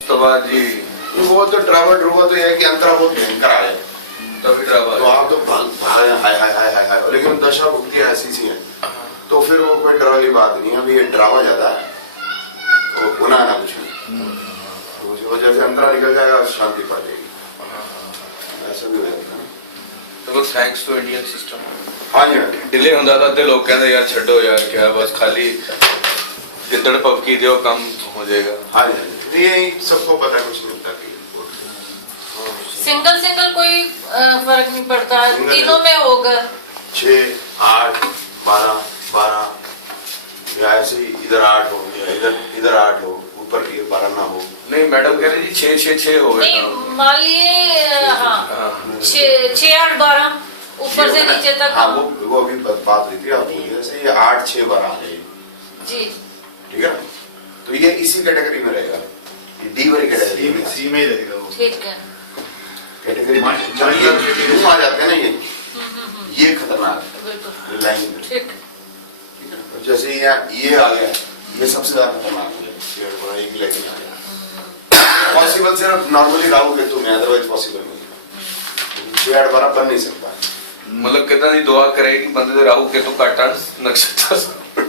तो बाद जी वो तो ट्रैवल हुआ तो यह है कि अंतरा बहुत भयंकर आए तभी ट्रैवल तो आप तो हाय हाय हाय हाय हाय हाय लेकिन दशा भुगती ऐसी सी है तो फिर वो कोई डर वाली बात नहीं है। अभी ये ड्रामा ज्यादा है तो होना ना कुछ नहीं तो उसी वजह से अंतरा निकल जाएगा शांति पड़ जाएगी ऐसा भी हो जाता है। तो थैंक्स टू इंडियन सिस्टम हाँ जी हाँ जी डिले ਹੁੰਦਾ ਤਾਂ ਤੇ ਲੋਕ ਕਹਿੰਦੇ ਯਾਰ ਛੱਡੋ ਯਾਰ क्या बस खाली जितड़ पबकी दियो काम हो जाएगा। हाँ जी तो ये सबको पता है कुछ नहीं होता कि सिंगल सिंगल कोई फर्क नहीं पड़ता तीनों में होगा 6 8 12 12 या ऐसे ही इधर 8 हो गया इधर 8 हो ऊपर ये 12 ना हो। नहीं मैडम कह रही जी 6 हो गए नहीं मान लिए हाँ 6 8 12 ऊपर से नीचे तक हाँ वो अभी बात हुई थी आप जैसे ये 8 6 12 आ जाए जी ठीक है तो ये इसी कैटेगरी में रहेगा ये डी वाली कैटेगरी में सी में ही रहेगा वो ठीक है कैटेगरी में जब ये रूम आ जाते हैं ना ये खतरनाक है बिल्कुल लाइन में ठीक ठीक है तो जैसे ये आ गया ये सबसे ज्यादा खतरनाक हो गया ये बड़ा एक लाइन आ गया पॉसिबल सिर्फ नॉर्मली राहु केतु में अदरवाइज पॉसिबल नहीं 6 8 12 बन नहीं सकता मतलब कितना दी दुआ करे कि बंदे दे राहु केतु काटा नक्षत्र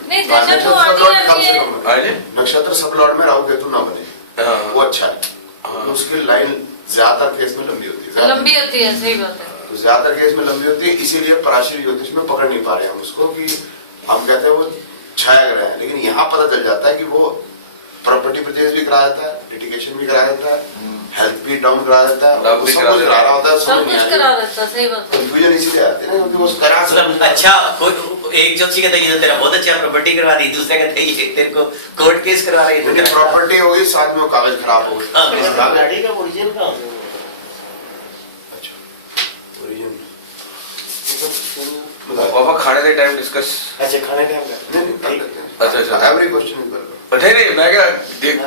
नहीं दशा तो आती है आए नक्षत्र सब लॉर्ड में राहु केतु ना बने वो अच्छा है तो उसकी लाइन ज्यादातर केस में लंबी होती है लंबी होती है सही बात है तो ज्यादातर केस में लंबी होती है इसीलिए पराशरी ज्योतिष में पकड़ नहीं पा रहे हम उसको कि हम कहते हैं वो छाया ग्रह है लेकिन यहाँ पता चल जाता है कि वो प्रॉपर्टी परचेज भी करा देता है लिटिगेशन भी करा देता है हेल्थ भी डाउन करा देता है सब कुछ सब कुछ करा रहा होता है सब कुछ करा देता है सही बात है कंफ्यूजन इसीलिए आती है ना क्योंकि वो करा मतलब अच्छा एक ज्योतिषी कहता है ये तेरा बहुत अच्छा प्रॉपर्टी करवा दी दूसरे कहता है ये तेरे को कोर्ट केस करवा रही है प्रॉपर्टी होगी साथ में वो कागज खराब हो गए गाड़ी का ओरिजिन कहाँ से अच्छा ओरिजिन पापा खाने के टाइम डिस्कस अच्छा खाने टाइम का अच्छा एवरी क्वेश्चन इज वेलकम नहीं मैं क्या देख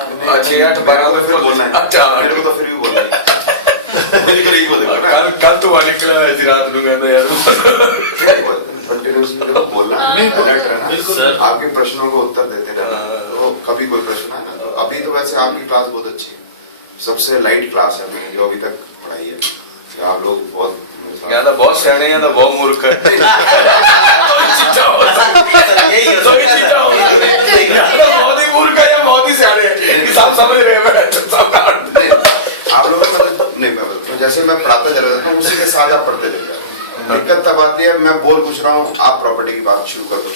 6 8 12 में फिर बोलना है अच्छा मेरे को तो फिर भी बोलना है मुझे कल ही बोलेगा ना कल तो वहाँ निकला है जी रात में कहना यार कंटिन्यूअसली बोलना अलर्ट रहना बिल्कुल आपके प्रश्नों को उत्तर देते रहना तो कभी कोई प्रश्न है ना अभी तो वैसे आपकी क्लास बहुत अच्छी है सबसे लाइट क्लास है जो अभी तक पढ़ाई है आप लोग बहुत यहाँ तो बहुत सियाने यहाँ तो बहुत मूर्ख है बहुत ही मूर्ख है या बहुत ही सियाने हैं सब समझ रहे हैं सब आप लोग मतलब नहीं तो जैसे मैं पढ़ाता चला जाता हूँ उसी के साथ आप पढ़ते चले जाते दिक्कत तब आती है मैं बोल पूछ रहा हूँ आप प्रॉपर्टी की बात शुरू कर दो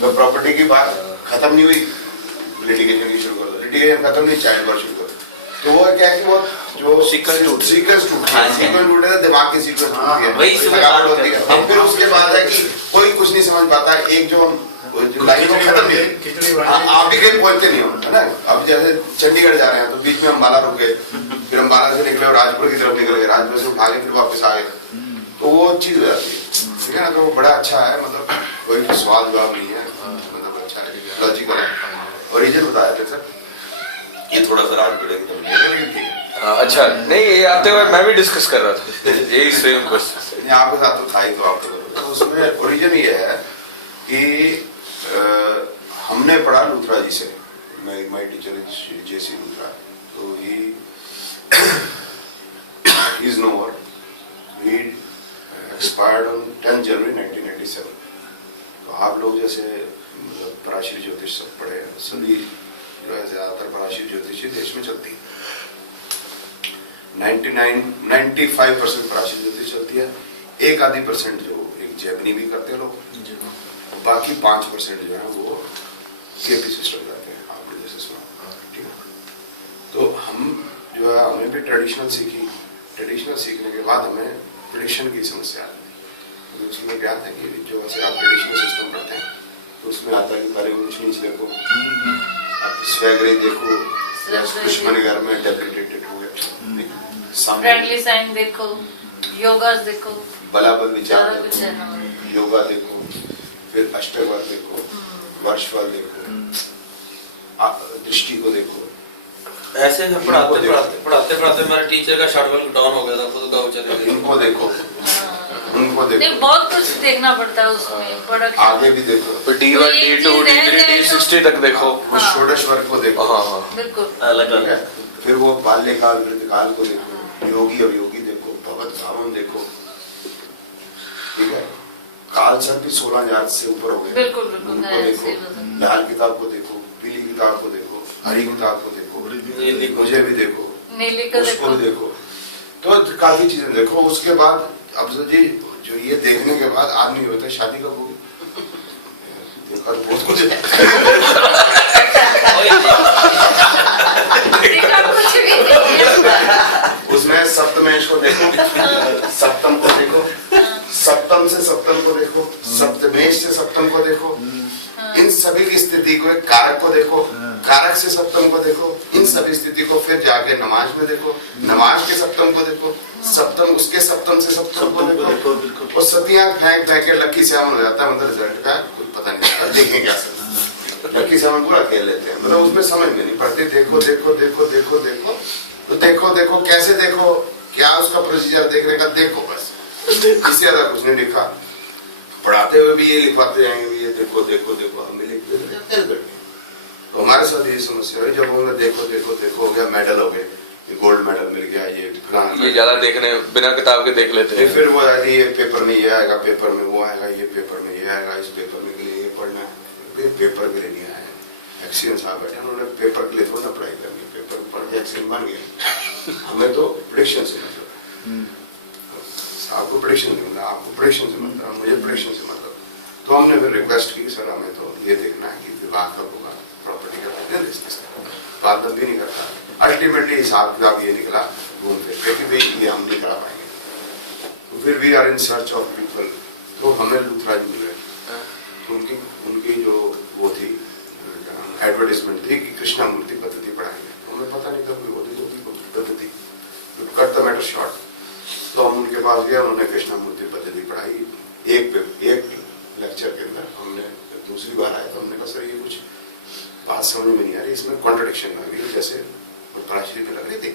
तो प्रॉपर्टी की बात खत्म नहीं हुई लिटिगेशन की शुरू कर दो लिटिगेशन खत्म नहीं चाइल्ड बर्थ शुरू कर दो तो वो क्या है कि वो जो सीक्वेंस टूटे दिमाग की सीक्वेंस टूट गया वही थकावट होती है अब फिर उसके बाद है कि कोई कुछ नहीं समझ पाता एक जो लाइन को खत्म नहीं आप भी कहीं पहुंचते नहीं हो है ना। अब जैसे चंडीगढ़ जा रहे हैं तो बीच में अम्बाला रुक गए फिर अम्बाला से निकले और राजपुर की तरफ निकल गए राजपुर से उठा के फिर वापस आ गए तो वो चीज हो जाती है ठीक है ना। तो वो बड़ा अच्छा है मतलब कोई सवाल जवाब नहीं है मतलब अच्छा है लॉजिकल है ओरिजिन बताया थे सर ये थोड़ा सा राजपुर की तरफ लेकिन ठीक है अच्छा नहीं ये आते हुए मैं भी डिस्कस कर रहा था यही सेम क्वेश्चन आपके साथ तो था ही तो आप तो उसमें ओरिजिन ये है कि हमने पढ़ा लूथरा जी से my teacher is J C Luthra तो he is no more he expired on 10 January 1997 तो आप लोग जैसे पराशरी ज्योतिष सब पढ़े सभी जो है ज्यादातर पराशरी ज्योतिषी देश में चलती है 95% पराशरी ज्योतिष चलती है एक आधी % जो एक जैमिनी भी करते हैं लोग बाकी 5% जो है वो केपी सिस्टम करते हैं आपने जैसे सुना ठीक है। तो हम जो है हमने भी ट्रेडिशनल सीखी ट्रेडिशनल सीखने के बाद हमें प्रेडिक्शन की समस्या आती है उसमें क्या आता है कि जो ऐसे आप ट्रेडिशनल सिस्टम पढ़ते हैं तो उसमें आता है कि पहले ऊंच नीच देखो आप स्वैगरी देखो दुश्मन घर में डेप्रिकेटेड हो गए फ्रेंडली साइन देखो योगा देखो बलाबल विचार सारा कुछ है हाँ। योगा देखो फिर अष्टक देखो वर्षफल देखो दृष्टि को देखो ऐसे में पढ़ाते मेरे टीचर का शटल डाउन हो गया था खुद का चले गए इनको देखो उनको नहीं देखो बहुत कुछ देखना पड़ता है उसमें प्रोडक्शन आगे भी देखो D1 D2 D3 D60 तक देखो वो षोडश वर्ग को देखो हाँ हाँ बिल्कुल अलग ठीक है फिर वो बाल्यकाल वृद्धकाल को देखो, योगी अवयोगी देखो, भगवत भावम देखो, ठीक है। काल सर भी 16,000 से ऊपर हो गए। बिल्कुल बिल्कुल उनको है, देखो, सही बात है। लाल किताब को देखो, पीली किताब को देखो, हरी किताब को देखो, नीली को। मुझे भी देखो, नीली का उसको देखो। भी देखो, तो काफी चीजें देखो। उसके बाद अब जी जो ये देखने के बाद आदमी होता है शादी कब होगी, देखा तो बहुत कुछ है। देखा कुछ भी नहीं है। उसमें सप्तमेश को देखो, सप्तम को देखो, सप्तम से सप्तम को देखो, सप्तमेश से सप्तम को देखो, इन सभी की स्थिति को, एक कारक को देखो, कारक से सप्तम को देखो, इन सभी स्थिति को फिर जाके नमाज में देखो, नमाज के सप्तम को देखो, सप्तम उसके सप्तम से सप्तम को देखो, और सतियां फेंक फेंक के लक्की श्यामन हो जाता है। मतलब रिजल्ट का कुछ पता नहीं चलता, देखें क्या सर लक्की श्यामन पूरा खेल लेते हैं, मतलब उसमें समझ में नहीं पड़ती। देखो देखो देखो देखो देखो, तो देखो देखो कैसे देखो, क्या उसका प्रोसीजर देखने का, देखो बस, इससे ज्यादा कुछ नहीं लिखा। पढ़ाते हुए भी ये लिखवाते जाएंगे, ये देखो देखो देखो, हमें लिखते जाएंगे। तो हमारे साथ ये समस्या है, जब हमने देखो देखो देखो हो गया, मेडल हो गए, गोल्ड मेडल मिल गया, ये ज्यादा देखने बिना किताब के देख लेते हैं। फिर वो आएगी, ये पेपर में ये आएगा, पेपर में वो आएगा, ये पेपर में ये आएगा, इस पेपर में के लिए ये पढ़ना है, फिर पेपर के लिए नहीं आया। एक्सीडेंट साहब बैठे, उन्होंने पेपर के लिए थोड़ा पढ़ाई करनी, पेपर पढ़ के एक्सीडेंट बन गए। हमें तो प्रेडिक्शन से मतलब, आपको प्रेडिक्शन नहीं मिला, आपको प्रेडिक्शन से मतलब, मुझे प्रेडिक्शन से मतलब। तो हमने फिर रिक्वेस्ट की, सर हमें तो ये देखना है कि विवाह कब होगा, प्रॉपर्टी का बात भी नहीं करता। अल्टीमेटली हिसाब किताब ये निकला घूम फिर के कि भाई ये हम नहीं करा पाएंगे। तो फिर we are in search of people, तो हमें लूथरा जी मिले, तो उनकी जो वो थी एडवर्टाइजमेंट थी कि कृष्णा मूर्ति पद्धति पढ़ाएंगे। तो हमें पता नहीं था कोई होती पद्धति, कट द मैटर शॉर्ट। तो हम उनके पास गए, उन्होंने कृष्णा मूर्ति पद्धति पढ़ाई एक लेक्चर के अंदर। हमने दूसरी बार आया तो हमने कहा सर ये कुछ बात समझ में नहीं आ रही, इसमें कॉन्ट्रडिक्शन लग रही है, जैसे पराशरी पे लग रही थी,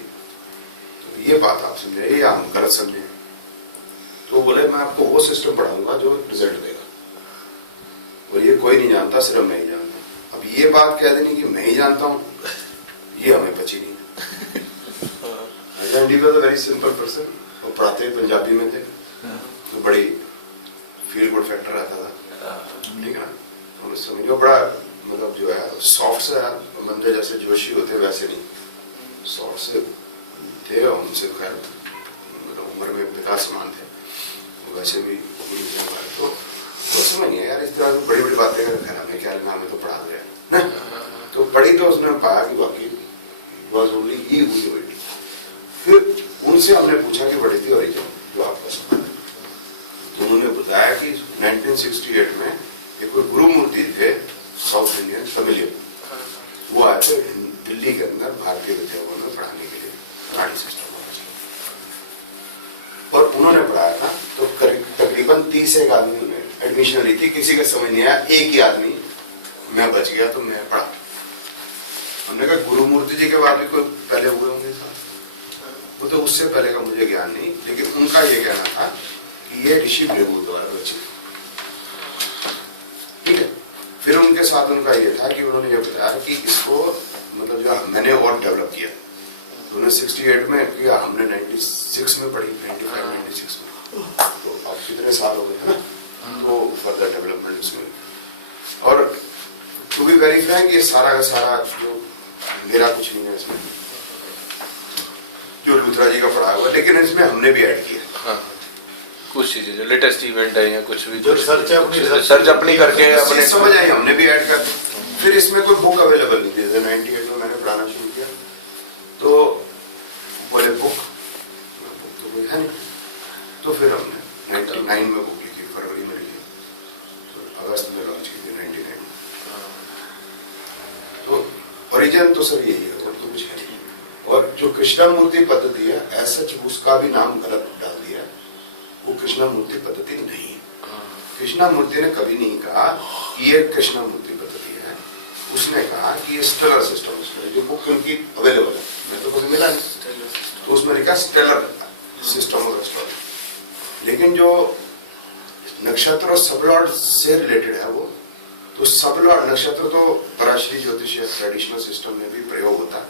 तो ये बात आप समझे या हम गलत समझे। तो बोले मैं आपको वो सिस्टम पढ़ाऊंगा जो रिजल्ट देगा, और ये कोई नहीं जानता, सिर्फ मैं ही जानता। अब ये बात कह देनी कि मैं ही जानता हूँ, ये हमें बची नहीं। वेरी सिंपल पर्सन, और पढ़ाते पंजाबी में थे, तो बड़ी फील गुड फैक्टर रहता था, ठीक है ना। समझो बड़ा मतलब जो है सॉफ्ट से बंदे जैसे जोशी होते वैसे नहीं, सॉफ्ट से थे, और उनसे खैर मतलब उम्र में पिता समान थे, वैसे भी तो समझ नहीं है यार, इस तरह की बड़ी बड़ी बातें कर हमें क्या लेना, हमें तो पढ़ा रहे हैं। तो पढ़ी तो उसने पाया कि बाकी वॉज ओनली ही हुई। फिर उनसे हमने पूछा कि बड़ी थी ओरिजिन जो आपका सवाल है, तो उन्होंने बताया कि 1968 में एक कोई गुरु मूर्ति थे साउथ इंडियन तमिलियन, वो आए थे दिल्ली के अंदर भारतीय विद्यालयों में पढ़ाने के लिए, रानी सिस्टम, और उन्होंने पढ़ाया था। तो तकरीबन 30 एक आदमी में एडमिशन ली थी, किसी का समझ नहीं आया, एक ही आदमी मैं बच गया, तो मैं पढ़ा। हमने कहा गुरु मूर्ति जी के बाद भी कोई पहले हुए होंगे साहब, वो तो उससे पहले का मुझे ज्ञान नहीं, लेकिन उनका ये कहना था कि ये ऋषि भृगु द्वारा रचित, ठीक है। फिर उनके साथ उनका ये था कि उन्होंने ये बताया कि इसको मतलब जो मैंने और डेवलप किया, तो उन्होंने 68 में किया, हमने 96 में पढ़ी, 95-96 में, तो अब कितने साल हो गए है ना, तो फर्दर डेवलपमेंट इसमें। और टू बी वेरी फ्रैंक, ये सारा का सारा जो मेरा कुछ नहीं है इसमें, जो लूथरा जी का पढ़ा हुआ, लेकिन इसमें हमने भी ऐड किया। हाँ, कुछ चीजें जो लेटेस्ट इवेंट है या कुछ भी जो सर्च अपनी करके अपने समझ आई, हमने भी ऐड कर। फिर इसमें कोई बुक अवेलेबल नहीं थी, 98 में मैंने पढ़ाना शुरू किया, तो बोले बुक तो कोई है नहीं, तो फिर हमने 99 में बुक लिखी, फरवरी में लिखी, तो अगस्त में लॉन्च की थी 99। तो ओरिजिन तो सर यही है, और तो कुछ है नहीं। और जो कृष्णा मूर्ति पद्धति है, ऐसा उसका भी नाम गलत डाल दिया, वो कृष्णा मूर्ति पद्धति नहीं है। कृष्णा मूर्ति ने कभी नहीं कहा कि ये कृष्णा मूर्ति पद्धति है, उसने कहा कि ये स्टेलर सिस्टम, उसमें जो बुक उनकी अवेलेबल है, मैं तो कभी मिला नहीं, तो उसमें लिखा स्टेलर सिस्टम ऑफ एस्ट्रोलॉजी। लेकिन जो नक्षत्र और सबलॉर्ड से रिलेटेड है वो, तो सबलॉर्ड नक्षत्र तो पराशरी ज्योतिष ट्रेडिशनल सिस्टम में भी प्रयोग होता है,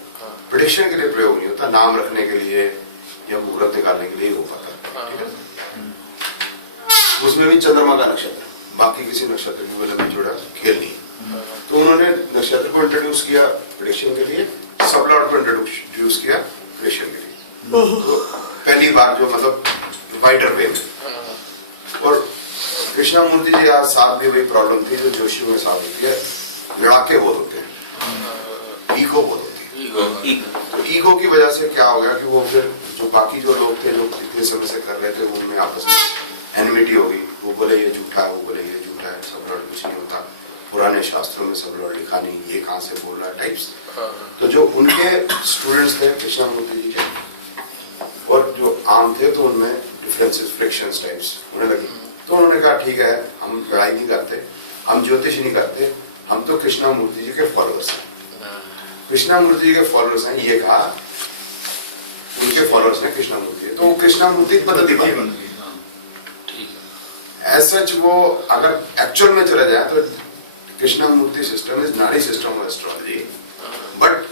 प्रेडिक्शन के लिए प्रयोग नहीं होता, नाम रखने के लिए या मुहूर्त निकालने के लिए ही हो पाता है, ठीक है। उसमें भी चंद्रमा का नक्षत्र, बाकी किसी नक्षत्र की वजह में जुड़ा खेल नहीं। तो उन्होंने नक्षत्र को इंट्रोड्यूस किया प्रेडिक्शन के लिए, सब लॉर्ड को इंट्रोड्यूस किया प्रेडिक्शन के लिए, तो पहली बार जो मतलब वाइडर वे में। और कृष्णामूर्ति जी आज साथ भी वही प्रॉब्लम थी जो जोशियों में साथ होती है, लड़ाके बहुत होते हैं, ईगो बहुत होती है। तो ईगो की वजह से क्या हो गया कि वो फिर जो बाकी जो लोग थे जो इतने समय से कर रहे थे उनमें आपस में एनिमिटी हो गई, वो बोले ये झूठा है, वो बोले ये झूठा है, सब लॉर्ड कुछ नहीं होता, पुराने शास्त्रों में सब लॉर्ड लिखा नहीं, ये कहाँ से बोल रहा है टाइप्स। तो जो उनके स्टूडेंट्स थे कृष्णामूर्ति जी के और जो आम थे तो उनमें डिफरेंसेस फ्रिक्शंस टाइप्स होने लगे। तो उन्होंने कहा ठीक है, हम लड़ाई नहीं करते, हम ज्योतिष नहीं करते, हम तो कृष्णामूर्ति जी के फॉलोअर्स हैं, कृष्णामूर्ति जी के फॉलोअर्स हैं, ये कहा उनके फॉलोअर्स हैं कृष्णामूर्ति, तो वो कृष्णामूर्ति पद्धति बन गई। एज सच वो अगर एक्चुअल में चला जाए तो कृष्णामूर्ति सिस्टम इज नारी सिस्टम ऑफ एस्ट्रोलॉजी, बट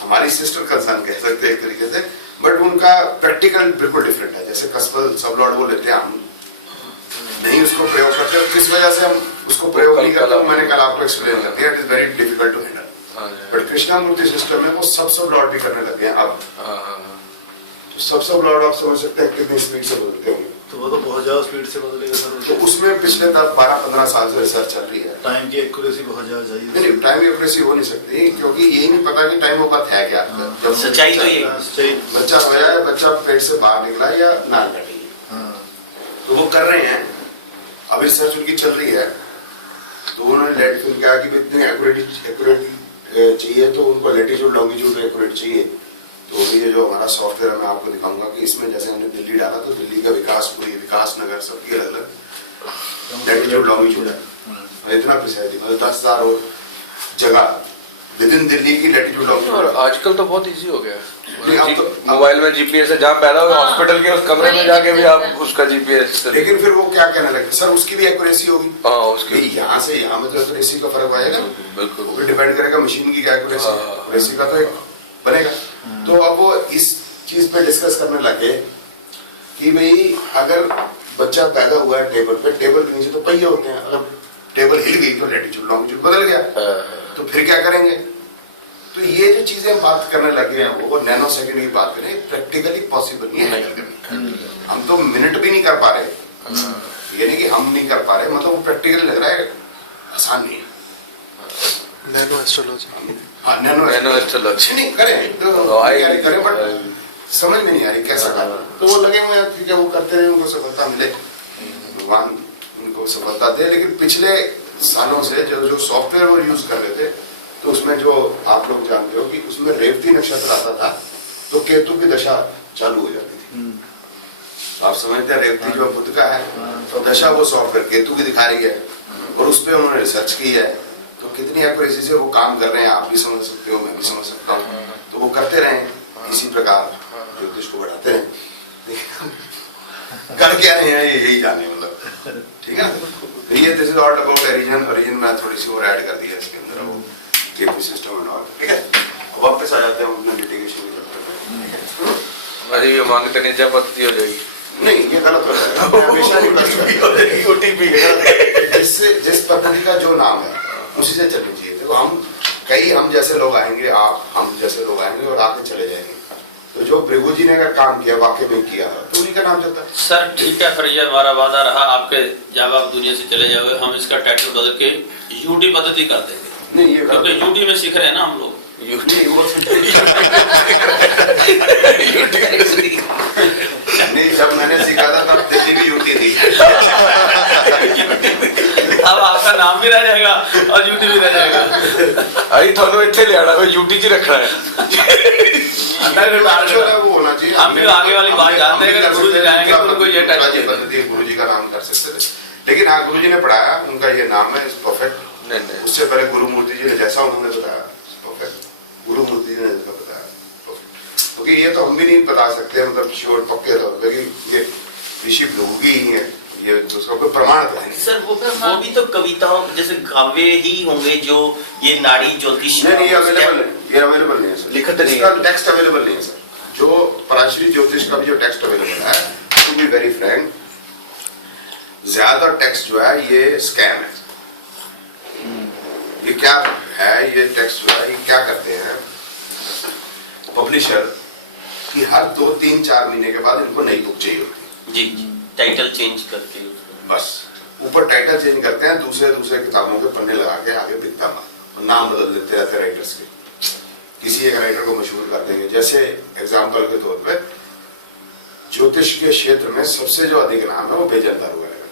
हमारी सिस्टर कंसर्न कह सकते हैं एक तरीके से, बट उनका प्रैक्टिकल बिल्कुल डिफरेंट है। जैसे कस्पल सब लॉर्ड वो लेते हैं, हम नहीं उसको प्रयोग करते, किस वजह से हम उसको प्रयोग नहीं करते, मैंने कल आपको एक्सप्लेन कर दिया, it is very difficult to handle. But Krishnamurti system में वो सब लॉर्ड भी करने लगे हैं अब। तो सब लॉर्ड आप समझ सकते हैं कितनी स्पीड से बदलते होंगे, तो वो तो बहुत ज्यादा स्पीड से बदलेगा सर। तो उसमें पिछले 12-15 साल से रिसर्च चल रही है। टाइम की एक्यूरेसी बहुत ज्यादा चाहिए। नहीं, टाइम की एक्यूरेसी हो नहीं सकती क्योंकि यही नहीं पता कि टाइम वक्त है क्या। जब सच्चाई तो ये बच्चा हो जाए, बच्चा पेट से बाहर निकला या नाल कटी, तो वो कर रहे हैं, अब रिसर्च उनकी चल रही है। तो उन्होंने लेट फिर कहा कि इतने एक्यूरेट चाहिए तो उनको लेटीट्यूड लॉन्गिट्यूड एक्यूरेट चाहिए। तो ये जो हमारा सॉफ्टवेयर है मैं आपको दिखाऊंगा कि इसमें जैसे हमने दिल्ली डाला तो दिल्ली का विकास पूरी विकास नगर सबकी अलग अलग लेटीट्यूड लॉन्गिट्यूड है, इतना प्रिसाइजली मतलब 10,000 जगह विद इन दिल्ली की लेटीट्यूड लॉन्गिट्यूड। आजकल तो बहुत इजी हो गया नहीं, अब तो मोबाइल में जीपीएस है, जहाँ पैदा हुआ हॉस्पिटल के उस कमरे में जाके भी आप उसका जीपीएस। लेकिन फिर वो क्या कहने लगे, सर उसकी भी एक्यूरेसी होगी। हाँ, उसकी यहाँ से यहाँ में तो एक्यूरेसी का फर्क आएगा, बिल्कुल डिपेंड करेगा मशीन की क्या एक्यूरेसी का तो एक बनेगा। तो अब वो इस चीज पे डिस्कस करने लगे कि भाई अगर बच्चा पैदा हुआ है टेबल पे, टेबल के नीचे तो पहिए होते हैं, अगर टेबल हिल गई तो लेटीट्यूड लॉन्गिट्यूड बदल गया, तो फिर क्या करेंगे। तो ये जो चीजें बात करने लगे हैं वो नैनो सेकंड की बात करें, प्रैक्टिकली पॉसिबल नहीं है करनी। हम तो मिनट भी नहीं कर पा रहे, ये नहीं कि हम नहीं कर पा रहे, मतलब वो प्रैक्टिकली लग रहा है आसान नहीं है। नैनो एस्ट्रोलॉजी, हाँ नैनो एस्ट्रोलॉजी नहीं करें तो करें, बट समझ में नहीं आ रही कैसा करना। तो वो लगे हुए हैं कि वो करते रहे, उनको सफलता मिले, भगवान उनको सफलता दे। लेकिन पिछले सालों से जो सॉफ्टवेयर वो यूज कर रहे थे, तो उसमें जो आप लोग जानते हो कि उसमें रेवती नक्षत्र आता था तो केतु की दशा चालू हो जाती थी। तो आप समझते हैं रेवती जो बुध का है तो दशा वो सॉफ्टवेयर केतु की दिखा रही है, और उस पर उन्होंने रिसर्च की है। तो कितनी एक्यूरेसी से वो काम कर रहे हैं आप भी समझ सकते हो, मैं भी समझ सकता हूँ। तो वो करते रहे इसी प्रकार ज्योतिष को बढ़ाते रहे, कर क्या रहे हैं यही जाने, मतलब ठीक है। तो ये this is all about origin में थोड़ी सी और ऐड कर दी है इसके अंदर वो केपी सिस्टम एंड ऑल, ठीक है। अब वापस आ जाते हैं अपने लिटिगेशन की तरफ। हमारी ये मांग तनिजा पद्धति हो जाएगी। नहीं, ये गलत हो जाएगा, हमेशा नहीं कर सकते। जिस पद्धति का जो नाम है उसी से चलनी चाहिए। देखो हम जैसे लोग आएंगे, हम जैसे लोग आएंगे और आके चले जाएंगे। तो जो भृगु जी ने अगर काम किया वाकई में किया तो उन्हीं का नाम चलता है। सर ठीक है, फिर ये हमारा वादा रहा, आपके जब आप दुनिया से चले जाओगे हम इसका टाइटल बदल के यूटी पद्धति कर देंगे। नहीं, ये क्योंकि यूटी में सीख रहे हैं ना हम लोग। नहीं, जब मैंने सीखा था तब दिल्ली भी यूटी थी। अब आपका नाम भी रह जाएगा और यूटी भी रह जाएगा। अरे थानू इत्थे ले आना, यूटी जी रखना है। वो होना चाहिए। हम भी आगे वाली बात जानते हैं कि गुरु जी जाएंगे तो उनको ये टाइटल पद्धति गुरु जी का नाम कर सकते थे, लेकिन हाँ गुरु जी ने पढ़ाया, उनका ये नाम है परफेक्ट। उससे पहले गुरु मूर्ति जी ने जैसा उन्होंने बताया परफेक्ट, गुरु मूर्ति जी ने जैसा बताया परफेक्ट। क्योंकि ये तो हम भी नहीं बता सकते, मतलब श्योर पक्के तौर पर ये ऋषि भृगु ही है, ये तो उसका कोई प्रमाण तो है नहीं। सर वो भी तो कविताओं जैसे काव्य ही होंगे जो ये नाड़ी ज्योतिष नहीं, अवेलेबल है। ये अवेलेबल नहीं है सर, लिखित नहीं इसका है। टेक्स्ट अवेलेबल नहीं है सर। जो पराशरी ज्योतिष का भी जो टेक्स्ट अवेलेबल है, टू बी वेरी फ्रैंक, ज्यादा टेक्स्ट जो है ये स्कैम है। ये क्या है, ये टेक्स्ट जो है ये क्या करते हैं पब्लिशर कि हर 2, 3, 4 महीने के बाद इनको नई बुक चाहिए होती जी, टाइटल चेंज करके है। बस ऊपर टाइटल चेंज करते हैं, दूसरे किताबों के पन्ने लगा के आगे बिकता माल, नाम बदल देते रहते हैं राइटर्स के। किसी एक राइटर को मशहूर कर देंगे। जैसे एग्जाम्पल के तौर पे ज्योतिष के क्षेत्र में सबसे जो अधिक नाम है वो बेजन दारूवाला का।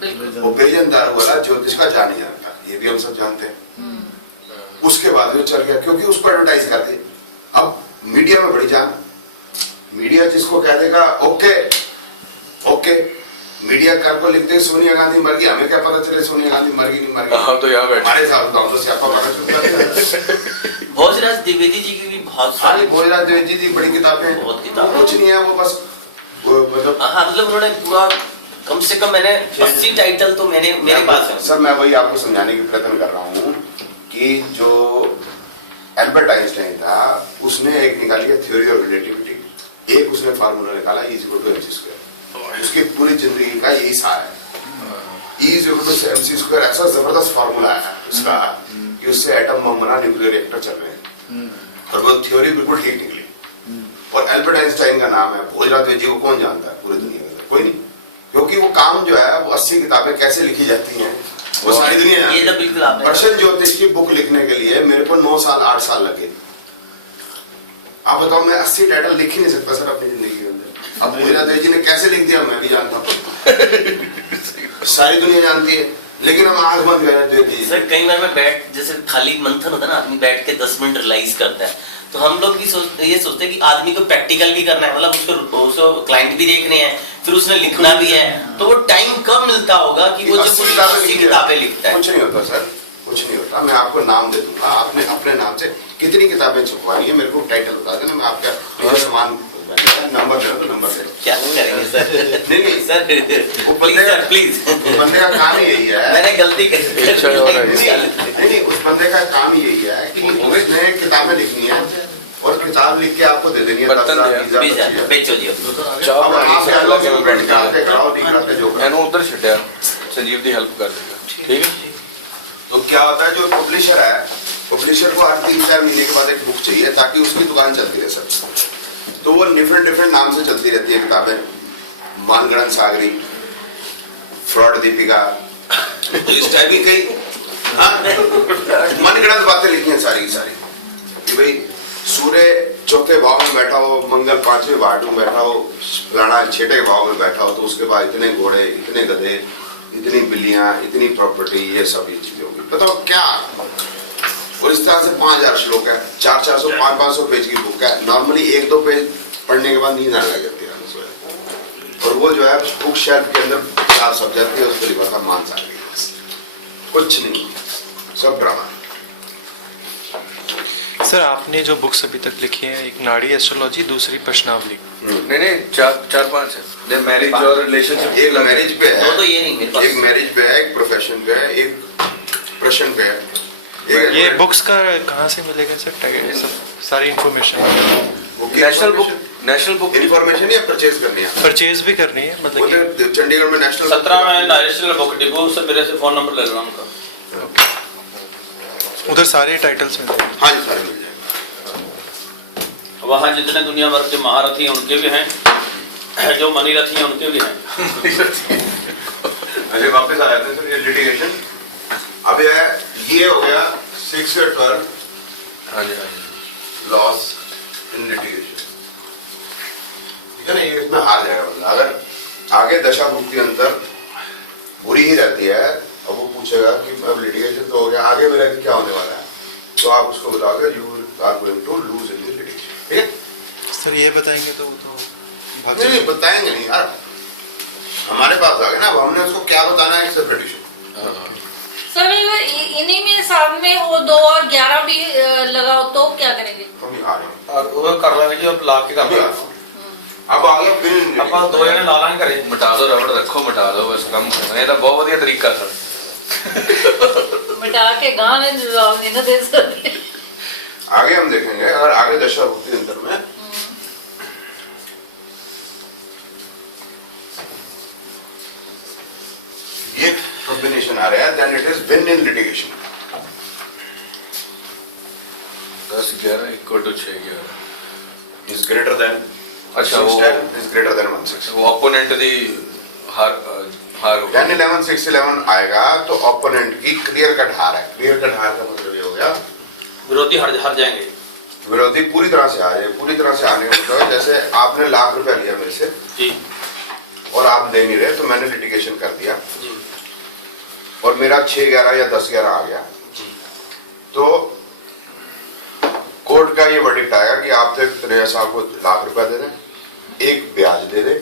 बिल्कुल। वो बेजन दारूवाला ज्योतिष का जान ही जानता, ये भी हम सब जानते हैं। उसके बाद वो चल गया क्योंकि उसको एडवर्टाइज कर दी। अब मीडिया में बड़ी जान, मीडिया जिसको कह देगा ओके ओके, मीडिया कार को लिखते हैं सोनिया गांधी मर गई, हमें क्या पता चले सोनिया गांधी मर गई नहीं मर गई। हाँ तो यहाँ बैठे हमारे साथ तो स्यापा मारना शुरू कर दिया। भोजराज द्विवेदी जी की भी बहुत सारी सारी भोजराज द्विवेदी जी बड़ी किताबें, बहुत किताबें। कुछ नहीं है वो बस मतलब हाँ, मतलब उन्होंने पूरा कम से कम मैंने 80 टाइटल तो मेरे पास है। सर मैं वही आपको समझाने की प्रयत्न कर रहा हूँ कि जो एल्बर्ट आइंस्टाइन था उसने एक निकाली है थ्योरी ऑफ रिलेटिविटी, एक उसने फार्मूला निकाला E = mc स्क्वायर। उसकी पूरी जिंदगी का यही सार है। E = mc स्क्वायर ऐसा जबरदस्त फार्मूला है उसका कि उससे एटम बम बना, न्यूक्लियर रिएक्टर चल रहे हैं, और वो थ्योरी बिल्कुल ठीक निकली। और एल्बर्ट आइंस्टाइन का नाम है, भोजराज द्विवेदी को कौन जानता है पूरी दुनिया में? कोई नहीं, क्योंकि वो काम जो है वो 80 किताबें कैसे लिखी जाती हैं वो सारी दुनिया जानती ये तो बिल्कुल आपने पर्शियन ज्योतिष की बुक लिखने के लिए मेरे को 9 साल 8 साल लगे। आप बताओ, मैं 80 टाइटल लिख ही नहीं सकता सर अपनी जिंदगी के अंदर। अब भोजराज द्विवेदी ने कैसे लिख दिया मैं भी जानता हूँ, सारी दुनिया जानती है, लेकिन हम आंख बंद कर द्विवेदी जी। सर कई बार मैं बैठ, जैसे खाली मंथन होता है ना, आदमी बैठ के 10 मिनट रियलाइज करता है, तो हम लोग भी ये सोचते हैं कि आदमी को प्रैक्टिकल भी करना है, मतलब उसको क्लाइंट भी देखने हैं, फिर उसने लिखना भी है, तो वो टाइम कम मिलता होगा कि वो जो पूरी 80 किताबें लिखता है। कुछ नहीं होता सर, कुछ नहीं होता। मैं आपको नाम दे दूंगा, आपने अपने नाम से कितनी किताबें छपवानी है मेरे को टाइटल बता देना, मैं आपका सामान नंबर दे तो नंबर दे। क्या करेंगे सर? नहीं सर प्लीज बंदे का काम ही यही है। मैंने गलती कर नहीं, उस बंदे का काम ही यही है कि उसने किताबें लिखनी है और किताब लिख के आपको दे देनी है। बेचो जी अब आप क्या लोग बैठ के आते कराओ नहीं कराते जो ਇਹਨੂੰ ਉਧਰ ਛੱਡਿਆ, संजीव ਦੀ हेल्प कर देगा, ठीक है। तो क्या होता है, जो पब्लिशर है, पब्लिशर को हर 3-4 महीने के बाद एक बुक चाहिए ताकि उसकी दुकान चलती रहे सर। तो वो डिफरेंट नाम से चलती रहती है किताबें, मानगढ़ सागरी, फ्रॉड दीपिका, तो इस टाइप की कई मनगढ़ंत बातें लिखी हैं सारी की सारी कि भाई सूर्य चौथे भाव में बैठा हो, मंगल 5वें भाव में बैठा हो, फलाना 6ठे भाव में बैठा हो, तो उसके बाद इतने घोड़े, इतने गधे, इतनी बिल्लियां, इतनी प्रॉपर्टी, ये सब ये चीजें होगी। बताओ क्या। और इस तरह से 5000 श्लोक है, 400-400 500-500 पेज की बुक है। नॉर्मली 1-2 पेज पढ़ने के बाद नींद आने लग जाती है, और वो जो है बुक शेल्फ के अंदर 4 सब्जेक्ट है, उसको लिखा था मान सागरी। कुछ नहीं, सब ड्रामा। सर आपने जो बुक्स अभी तक लिखी हैं, एक नाड़ी एस्ट्रोलॉजी, दूसरी प्रश्नावली। नहीं 4-5 है। मैरिज और रिलेशनशिप, एक मैरिज पे है, तो ये नहीं मेरे पास। एक मैरिज पे है, एक प्रोफेशन पे है, एक प्रश्न पे है। ये बुक्स का कहाँ से मिलेगा सर? सब सारी इंफॉर्मेशन नेशनल बुक इन्फॉर्मेशन या परचेज करनी है? परचेज भी करनी है, वो मतलब तो चंडीगढ़ में नेशनल 17 में नेशनल बुक डिपो से मेरे से फोन नंबर ले लो उनका। उधर सारे टाइटल्स मिलते हैं। हाँ जी, सारे मिल जाएंगे। वहाँ जितने दुनिया भर के महारथी हैं उनके भी हैं, जो मनीरथी हैं उनके भी हैं। अच्छा वापस आ जाते हैं सर, ये लिटिगेशन अब ये हो गया 6 या 12 हाँ जी लॉस इन लिटिगेशन, ठीक है ना। ये इसमें हार जाएगा बंदा अगर आगे दशा भुक्ति अंतर बुरी ही रहती है। अब वो पूछेगा कि अब लिटिगेशन तो हो गया, आगे मेरा क्या होने वाला है, तो आप उसको बताओगे you are going to lose in litigation, ठीक है। सर ये बताएंगे तो वो तो नहीं बताएंगे नहीं यार, हमारे पास आ गए ना, अब हमने उसको क्या बताना है, सेपरेट इशू। सर इन्हीं में साथ में वो 2 और 11 भी लगाओ तो क्या करेंगे? हम आ रहे हैं, और वो कर लेंगे जी, अब ला के कर लेंगे। अब आगे फिर ਆਪਾਂ 2 ਜਣੇ ਲਾ ਲਾਂਗੇ ਘਰੇ। ਮਿਟਾ ਦੋ ਰਬੜ ਰੱਖੋ, ਮਿਟਾ ਦੋ ਬਸ ਕੰਮ ਕਰਨਾ। ਇਹ ਤਾਂ ਬਹੁਤ ਵਧੀਆ ਤਰੀਕਾ ਸਰ। मिटा के गाने जवाब नहीं ना दे सकते। आगे हम देखेंगे, अगर आगे दशा भुक्ति अंतर में ये कॉम्बिनेशन आ रहा है, then it is win in litigation. 10-11 equal to 6-11 is greater than, अच्छा वो इज ग्रेटर देन 1/6। वो ओपोनेंट दी हार हार होगा 10-11 6-11 आएगा तो ओपोनेंट की क्लियर कट हार है। क्लियर कट हार का मतलब ये हो गया विरोधी हार जाएंगे। विरोधी पूरी तरह से हारे। पूरी तरह से आने का मतलब जैसे आपने ₹1,00,000 लिया मेरे से जी और आप दे नहीं रहे, तो मैंने लिटिगेशन कर दिया जी और मेरा 6-11 या 10-11 आ गया, जी तो कोर्ट का ये वर्डिक्ट आएगा कि आप तो तनैया साहब को ₹1,00,000 दे दें, एक ब्याज दे दें,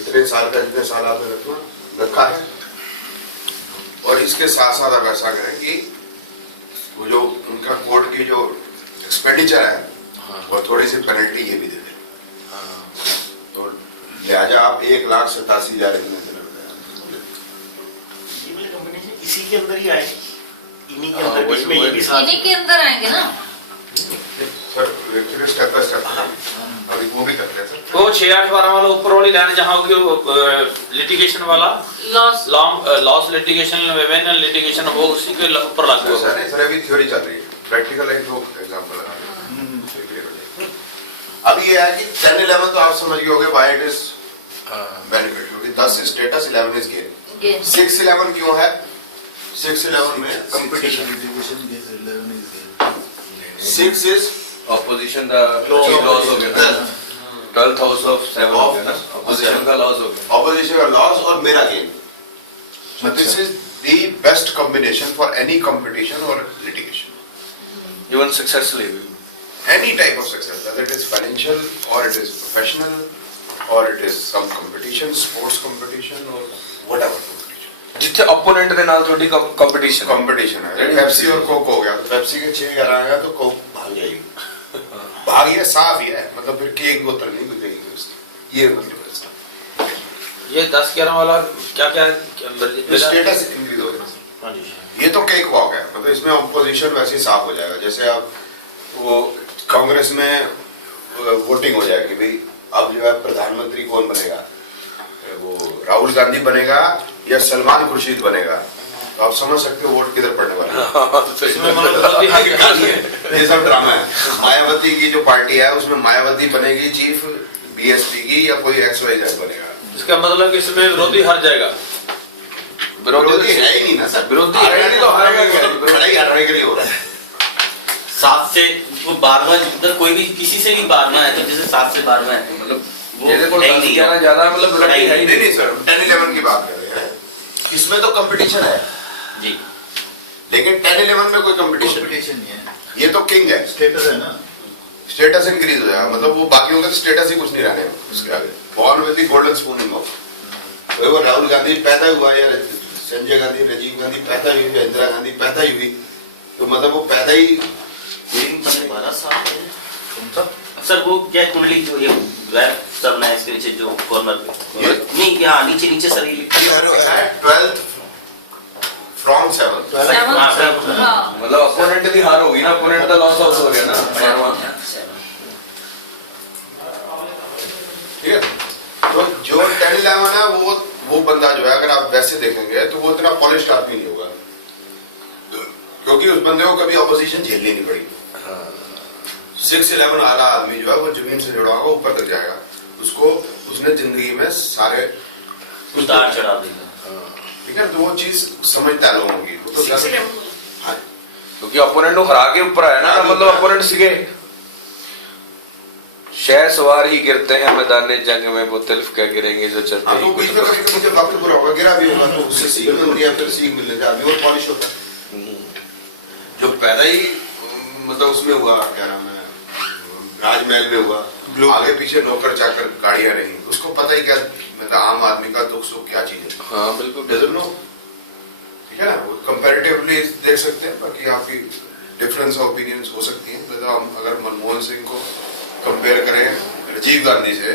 इतने साल का जितने साल आपने रखा है, और इसके साथ साथ आप ऐसा करें कि वो जो उनका कोर्ट की जो एक्सपेंडिचर है और थोड़ी सी पेनल्टी ये भी दे दें। तो लिहाजा आप 1,87,000 ये वाले कॉम्बिनेशन इसी के अंदर ही आएगी, इन्हीं के हाँ, अंदर, वही- इसमें ये भी वही। साथ इन्हीं के अंदर आएंगे ना। Sir actually step by step अभी वो भी करते हैं सर। वो 6-8-12 वाला ऊपर वाली लाइन जहाँ होगी लिटिगेशन वाला loss loss litigation win litigation वो उसी के ऊपर लागू होगा। सर सर अभी थ्योरी चल रही है, प्रैक्टिकल एक दो एग्जांपल लगा रहे हैं। अब ये है कि 10-11 तो आप समझ गए होंगे व्हाई इट इज बेनिफिट, क्योंकि 10 स्टेटस 11 इज गेन। गेन 6-11 क्यों है? 6-11 में कंपटीशन कंपटीशन, लिटिगेशन के 11 इज देयर। 6 इज ऑपोजिशन दा लॉस हो गया ना, 12th हाउस ऑफ 7 हो गया ना, ऑपोजिशन का लॉस हो गया। ऑपोजिशन का लॉस और मेरा gain. So this is the best combination for any competition or litigation. Even successfully Any type of success, whether it is financial or it is professional or it is some competition, sports competition or whatever competition. जिथे opponent ਦੇ ਨਾਲ ਤੁਹਾਡੀ competition Competition है। Pepsi और Coke हो गया, तो Pepsi के 6-11 आएगा तो कोक भाग जाएगी। भाग ये साफ ही है, मतलब फिर केक बोतल नहीं बिकेगी उसकी। ये मतलब है इसका। ये 10-11 वाला क्या क्या स्टेटस इंक्रीज हो गया। हाँ जी ये तो केक वॉक है, मतलब इसमें ऑपोजिशन वैसे ही साफ हो जाएगा। जैसे आप वो कांग्रेस में वोटिंग हो जाएगी, भाई अब जो है प्रधानमंत्री कौन बनेगा, वो राहुल गांधी बनेगा या सलमान खुर्शीद बनेगा, तो आप समझ सकते हो वोट किधर पड़ने वाला है। ये सब ड्रामा है। मायावती की जो पार्टी है उसमें मायावती बनेगी चीफ बीएसपी की, या कोई XYZ बनेगा। इसका मतलब कि इसमें विरोधी हार जाएगा। विरोधी है ही नहीं ना सर, विरोधी है ही नहीं तो हारेगा क्या? लड़ाई हराने के लिए हो रहा है। 7 से वो 12वां अगर कोई भी किसी से भी 12वां है, तो जैसे 7 से 12वां है, मतलब वो ये देखो है ही नहीं 10-11 ज्यादा मतलब लड़ाई है ही नहीं नहीं। नहीं सर, 10-11 की बात कर रहे हैं, इसमें तो कंपटीशन है, जी। लेकिन 10-11 में कोई कंपटीशन नहीं कंपटीशन नहीं है, है। ये तो किंग है, स्टेटस है ना। स्टेटस इंक्रीज हो जाएगा, मतलब वो बाकियों का स्टेटस ही कुछ नहीं रहने उसके आगे। Born with the golden spoon in mouth. वो राहुल गांधी पैदा हुआ या संजय गांधी, राजीव गांधी पैदा हुई या इंदिरा गांधी पैदा ही हुई, तो मतलब वो पैदा ही 12 साल है। कौन सा? सर वो क्या कुंडली जो ये ग्राफ करना है इसके नीचे जो कॉर्नर पे ये? नहीं, यहाँ नीचे सर ये लिखा है 12th फ्रॉम 7th। हाँ मतलब ओपोनेंट ਦੀ ਹਾਰ ਹੋ ਗਈ ਨਾ, ओपोनेंट ਦਾ लॉस आउट हो गया ना। ठीक है, तो जो 10-11 है वो बंदा जो है, अगर आप वैसे देखेंगे तो वो इतना पॉलिश्ड आदमी नहीं होगा, क्योंकि उस बंदे को कभी ऑपोजिशन झेलनी नहीं पड़ी। 6-11 वाला आदमी जो है वो जमीन से जुड़ा होगा, ऊपर तक जाएगा, उसको उसने जिंदगी में सारे उतार चढ़ाव देगा। ठीक है, तो वो चीज समझता है लोगों की, वो तो हाँ, क्योंकि ओपोनेंट ਨੂੰ ਹਰਾ ਕੇ ਉੱਪਰ ਆਇਆ ਨਾ, मतलब ओपोनेंट ਸੀਗੇ शह सवार ही गिरते हैं मैदान जंग में, वो तिल्फ क्या गिरेंगे जो चलते हाँ, तो ही बीच में कभी कभी जब वक्त बुरा होगा, गिरा भी होगा, तो उससे सीख मिलती है, फिर सीख मिलने से आदमी और पॉलिश होता है। जो पैदा ही मतलब उसमें हुआ, क्या नाम है, राजमहल में हुआ, आगे पीछे नौकर चाकर गाड़ियां रही, उसको पता ही क्या मतलब आम आदमी का दुख सुख क्या चीज है। हाँ बिल्कुल। Doesn't know। ठीक है ना, वो कंपैरेटिवली देख सकते हैं, बाकी आपकी डिफरेंस ऑफ ओपिनियंस हो सकती है। मतलब हम अगर मनमोहन सिंह को कंपेयर करें राजीव गांधी से,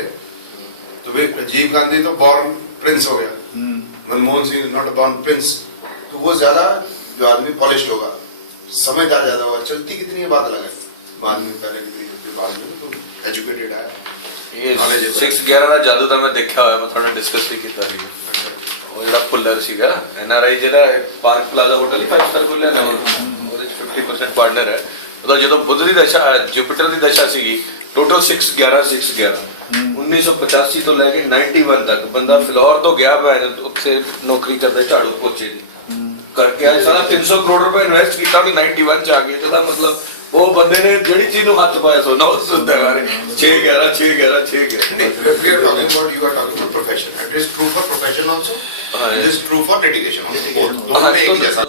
तो भाई राजीव गांधी तो बॉर्न प्रिंस हो गया, Manmohan Singh not born Prince, तो वो ज्यादा जो आदमी पॉलिश्ड होगा, समझदार ज्यादा होगा। चलती कितनी है बात अलग है, बाद में पहले के बाद में तो एजुकेटेड है ਇਹ Knowledgeable. 611 ਦਾ ਜਾਦੂ ਤਾਂ ਮੈਂ ਦੇਖਿਆ ਹੋਇਆ, ਮੈਂ ਤੁਹਾਡੇ ਨਾਲ ਡਿਸਕਸ ਵੀ ਕੀਤਾ ਸੀ। ਉਹ ਜਿਹੜਾ ਫੁੱਲਰ ਸੀਗਾ NRI, ਜਿਹੜਾ ਪਾਰਕ ਪਲਾਜ਼ਾ ਹੋਟਲ ਹੀ 5 ਸਟਾਰ ਖੁੱਲਿਆ ਨਾ, ਉਹਦੇ 'ਚ 50% ਪਾਰਟਨਰ ਹੈ ਉਹਦਾ। ਜਦੋਂ ਬੁੱਧ ਦੀ ਦਸ਼ਾ, ਜੁਪੀਟਰ ਦੀ ਦਸ਼ਾ ਸੀਗੀ, ਟੋਟਲ 611 1985 ਤੋਂ ਲੈ ਕੇ 91 ਤੱਕ ਬੰਦਾ ਫਿਲੌਰ ਤੋਂ ਗਿਆ ਭਾਵੇਂ ਉੱਥੇ ਨੌਕਰੀ ਕਰਦਾ ਝਾੜੂ ਪੋਚੇ ਦੀ ਕਰਕੇ ਅੱਜ ਸਾਰਾ 300 ਕਰੋੜ ਰੁਪਏ ਇਨਵੈਸਟ ਕੀਤਾ ਉਹਨੇ 91 ਚ ਆ ਕੇ। ਇਹਦਾ ਮਤਲਬ ਉਹ ਬੰਦੇ ਨੇ ਜਿਹੜੀ ਚੀਜ਼ ਨੂੰ ਹੱਥ ਪਾਇਆ ਸੋਨਾ ਉਸ ਸੁਣਦਾ ਬਾਰੇ 611 611 611 we are talking about, you are talking about profession. It is true for profession also. हाँ, It is true for dedication also. हाँ, दोनों में एक ही तो- जैसा